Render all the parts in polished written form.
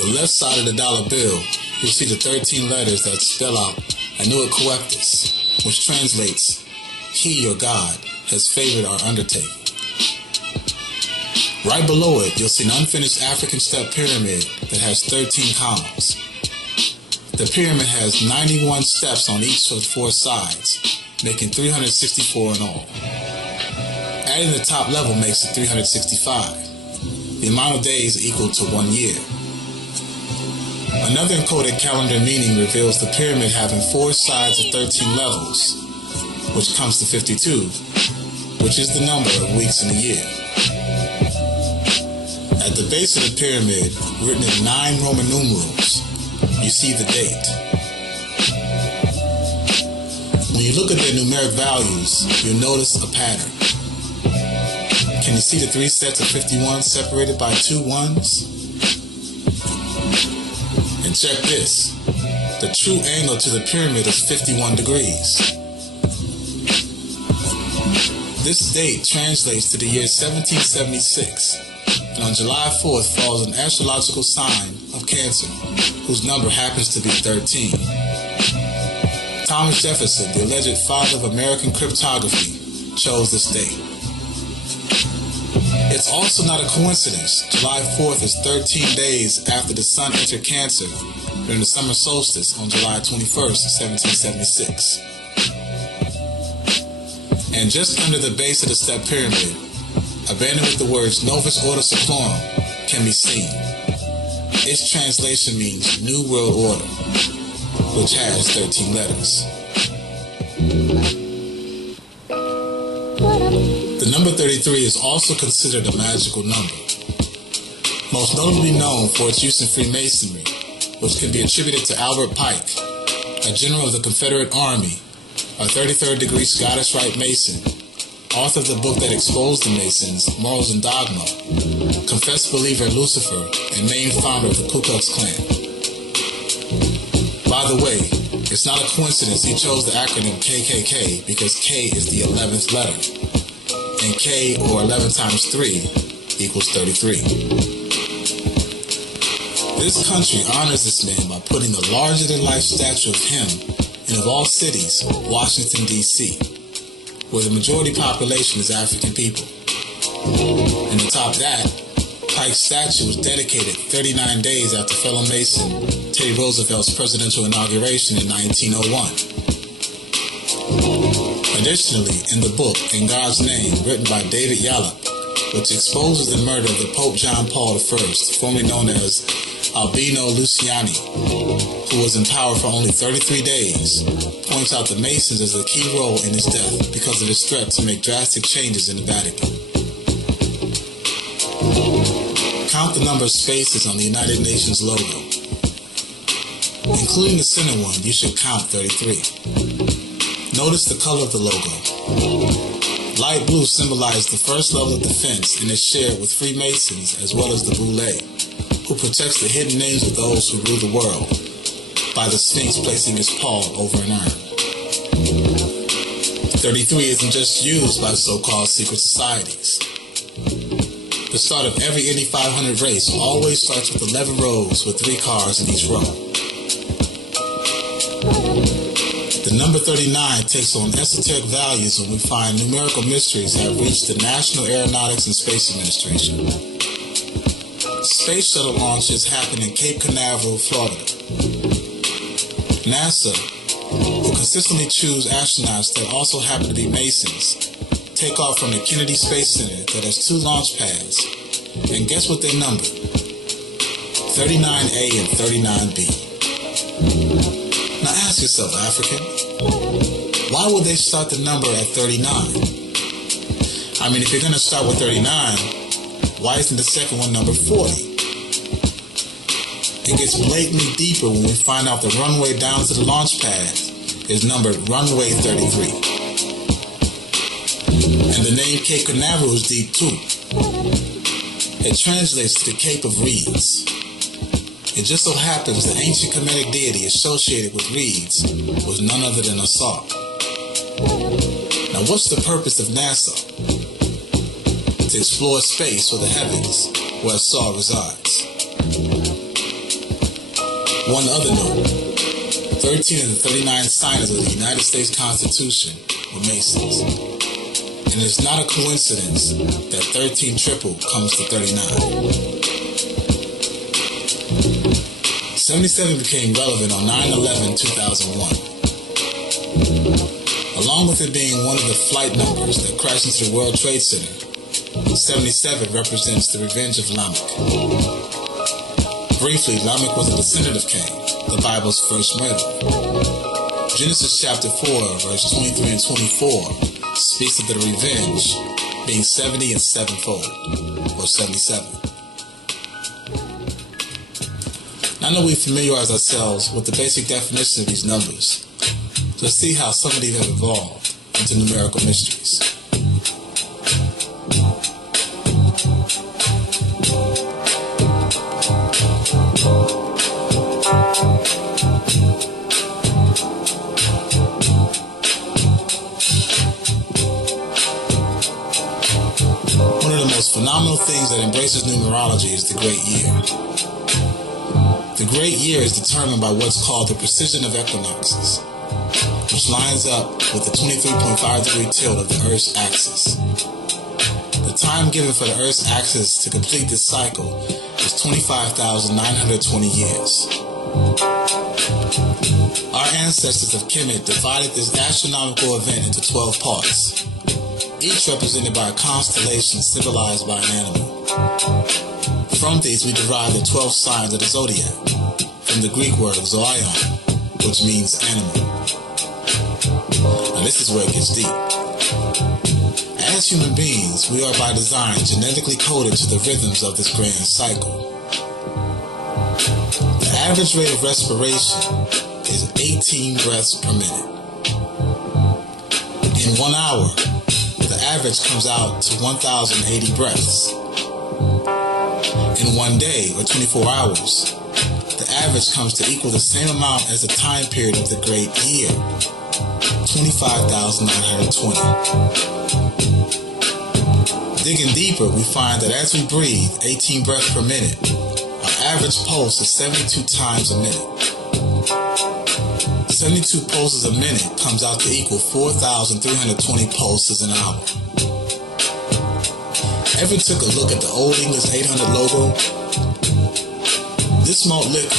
the left side of the dollar bill, you'll see the 13 letters that spell out Anuit Coeptus, which translates, He, your God, has favored our undertaking. Right below it, you'll see an unfinished African step pyramid that has 13 columns. The pyramid has 91 steps on each of the 4 sides, making 364 in all. Adding the top level makes it 365. The amount of days equal to 1 year. Another encoded calendar meaning reveals the pyramid having 4 sides of 13 levels, which comes to 52, which is the number of weeks in a year. At the base of the pyramid, written in 9 Roman numerals, you see the date. When you look at their numeric values, you'll notice a pattern. Can you see the 3 sets of 51 separated by 2 ones? And check this. The true angle to the pyramid is 51 degrees. This date translates to the year 1776, and on July 4th falls an astrological sign of Cancer, whose number happens to be 13. Thomas Jefferson, the alleged father of American cryptography, chose this date. It's also not a coincidence. July 4th is 13 days after the sun entered Cancer during the summer solstice on July 21st, 1776. And just under the base of the step pyramid, abandoned with the words Novus Ordo Seclorum, can be seen. Its translation means New World Order, which has 13 letters. The number 33 is also considered a magical number, most notably known for its use in Freemasonry, which can be attributed to Albert Pike, a general of the Confederate Army, a 33rd degree Scottish Rite Mason, author of the book that exposed the Masons, Morals and Dogma, confessed believer in Lucifer, and main founder of the Ku Klux Klan. By the way, it's not a coincidence he chose the acronym KKK because K is the 11th letter, and K, or 11 times 3, equals 33. This country honors this man by putting a larger-than-life statue of him in, of all cities, Washington, D.C., where the majority population is African people. And atop that, Pike's statue was dedicated 39 days after fellow Mason Teddy Roosevelt's presidential inauguration in 1901. Additionally, in the book, In God's Name, written by David Yallop, which exposes the murder of the Pope John Paul I, formerly known as Albino Luciani, who was in power for only 33 days, points out the Masons as a key role in his death because of his threat to make drastic changes in the Vatican. Count the number of spaces on the United Nations logo. Including the center one, you should count 33. Notice the color of the logo. Light blue symbolizes the first level of defense and is shared with Freemasons as well as the Boule, who protects the hidden names of those who rule the world, by the Sphinx placing his paw over an urn. 33 isn't just used by so-called secret societies. The start of every Indy 500 race always starts with 11 rows with 3 cars in each row. The number 39 takes on esoteric values when we find numerical mysteries have reached the National Aeronautics and Space Administration. Space shuttle launches happen in Cape Canaveral, Florida. NASA, who consistently choose astronauts that also happen to be Masons, take off from the Kennedy Space Center that has 2 launch pads, and guess what they number? 39A and 39B. Now ask yourself, African, why would they start the number at 39? I mean, if you're going to start with 39, why isn't the second one number 40? It gets blatantly deeper when we find out the runway down to the launch pad is numbered runway 33. And the name Cape Canaveral is deep too. It translates to the Cape of Reeds. It just so happens the ancient Kemetic deity associated with reeds was none other than Asar. Now what's the purpose of NASA? To explore space or the heavens where Asar resides. One other note, 13 of the 39 signers of the United States Constitution were Masons. And it's not a coincidence that 13 triple comes to 39. 77 became relevant on 9/11/2001. Along with it being one of the flight numbers that crashed into the World Trade Center, 77 represents the revenge of Lamech. Briefly, Lamech was a descendant of Cain, the Bible's first murderer. Genesis chapter 4, verse 23 and 24 speaks of the revenge being 70 and sevenfold, or 77. Now that we've familiarized ourselves with the basic definition of these numbers, let's see how some of these have evolved into numerical mysteries. One of the most phenomenal things that embraces numerology is the great year. The great year is determined by what's called the precision of equinoxes, which lines up with the 23.5-degree tilt of the Earth's axis. The time given for the Earth's axis to complete this cycle is 25,920 years. Our ancestors of Kemet divided this astronomical event into 12 parts, each represented by a constellation symbolized by an animal. From these we derive the 12 signs of the zodiac, from the Greek word zoion, which means animal. Now this is where it gets deep. As human beings, we are by design genetically coded to the rhythms of this grand cycle. The average rate of respiration is 18 breaths per minute. In 1 hour, the average comes out to 1,080 breaths. In 1 day, or 24 hours, the average comes to equal the same amount as the time period of the great year, 25,920. Digging deeper, we find that as we breathe 18 breaths per minute, our average pulse is 72 times a minute. 72 pulses a minute comes out to equal 4,320 pulses an hour. Ever took a look at the Old English 800 logo? This malt liquor,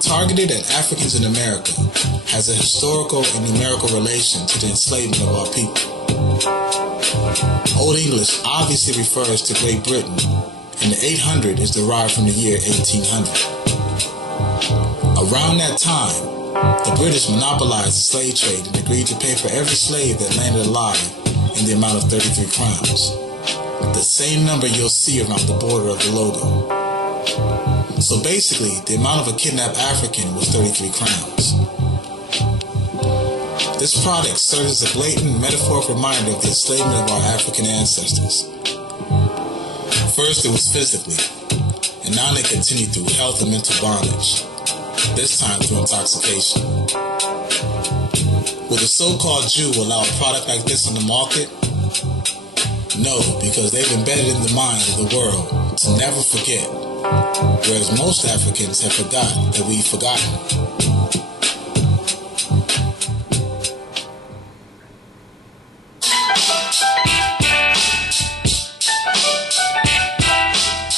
targeted at Africans in America, has a historical and numerical relation to the enslavement of our people. Old English obviously refers to Great Britain, and the 800 is derived from the year 1800. Around that time, the British monopolized the slave trade and agreed to pay for every slave that landed alive in the amount of 33 crowns. The same number you'll see around the border of the logo. So basically, the amount of a kidnapped African was 33 crowns. This product serves as a blatant metaphorical reminder of the enslavement of our African ancestors. First it was physically, and now they continue through health and mental bondage, this time through intoxication. Would a so-called Jew allow a product like this on the market? No, because they've embedded in the mind of the world to never forget, whereas most Africans have forgotten that we've forgotten.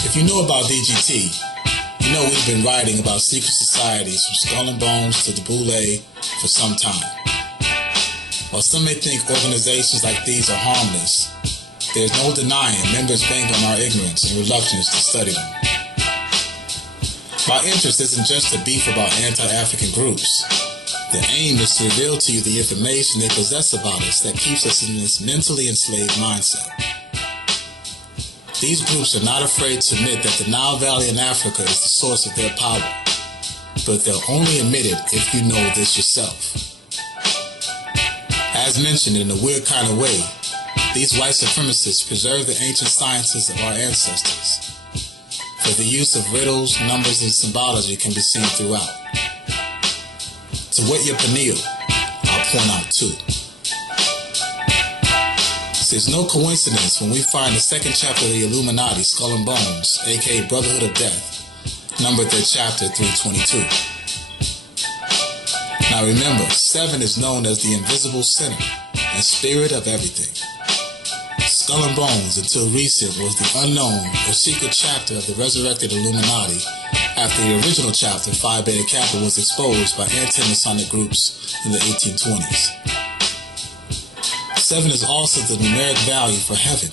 If you know about DGT, you know we've been writing about secret societies from Skull and Bones to the Boule for some time. While some may think organizations like these are harmless, there's no denying members bank on our ignorance and reluctance to study them. My interest isn't just to beef about anti-African groups. The aim is to reveal to you the information they possess about us that keeps us in this mentally enslaved mindset. These groups are not afraid to admit that the Nile Valley in Africa is the source of their power, but they'll only admit it if you know this yourself. As mentioned, in a weird kind of way, these white supremacists preserve the ancient sciences of our ancestors, for the use of riddles, numbers, and symbology can be seen throughout. To whet your pineal, I'll point out two. It's no coincidence when we find the second chapter of the Illuminati, Skull and Bones, aka Brotherhood of Death, numbered their chapter 322. Now remember, 7 is known as the invisible center and spirit of everything. Skull and Bones, until recent, was the unknown or secret chapter of the resurrected Illuminati after the original chapter, Phi Beta Kappa, was exposed by anti-Masonic groups in the 1820s. 7 is also the numeric value for heaven.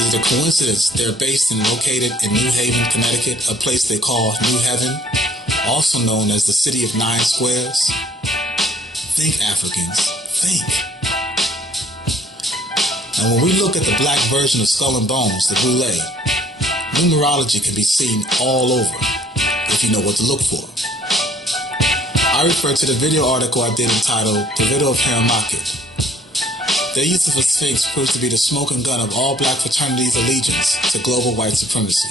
Is it a coincidence they're based and located in New Haven, Connecticut, a place they call New Heaven, also known as the City of 9 Squares? Think, Africans, think. And when we look at the black version of Skull and Bones, the Boule, numerology can be seen all over if you know what to look for. I refer to the video article I did entitled The Riddle of Haramakit. Their use of a sphinx proves to be the smoking gun of all black fraternities' allegiance to global white supremacy.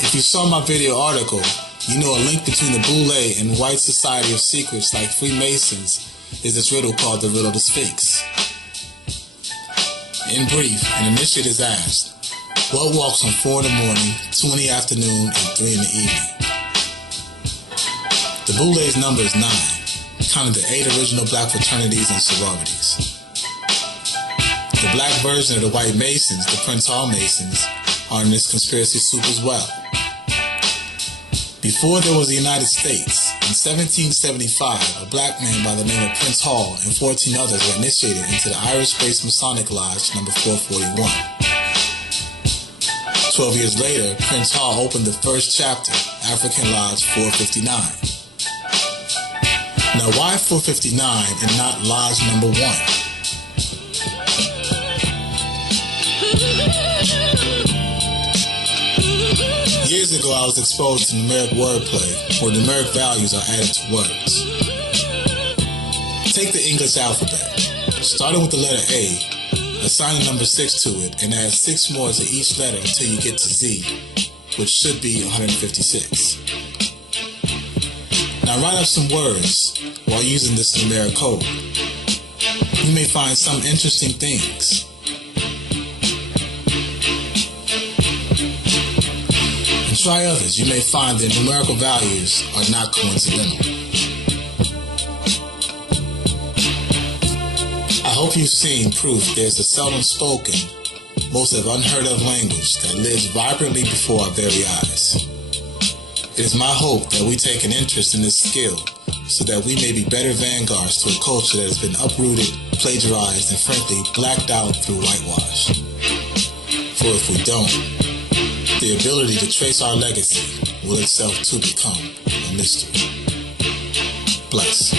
If you saw my video article, you know a link between the Boule and white society of secrets like Freemasons is this riddle called the Riddle of the Sphinx. In brief, an initiate is asked, what walks on 4 in the morning, 2 in the afternoon, and 3 in the evening? The Boule's number is 9, counting the 8 original black fraternities and sororities. The black version of the white Masons, the Prince Hall Masons, are in this conspiracy soup as well. Before there was the United States, in 1775, a black man by the name of Prince Hall and 14 others were initiated into the Irish-based Masonic Lodge number 441. 12 years later, Prince Hall opened the first chapter, African Lodge 459. Now why 459 and not Lodge number 1? Years ago, I was exposed to numeric wordplay, where numeric values are added to words. Take the English alphabet. Starting with the letter A, assign a number 6 to it, and add 6 more to each letter until you get to Z, which should be 156. Now write up some words while using this numeric code. You may find some interesting things. Try others. You may find that numerical values are not coincidental. I hope you've seen proof there's a seldom spoken, most of unheard of language that lives vibrantly before our very eyes. It is my hope that we take an interest in this skill so that we may be better vanguards to a culture that has been uprooted, plagiarized, and frankly blacked out through whitewash. For if we don't, the ability to trace our legacy will itself to become a mystery. Bless.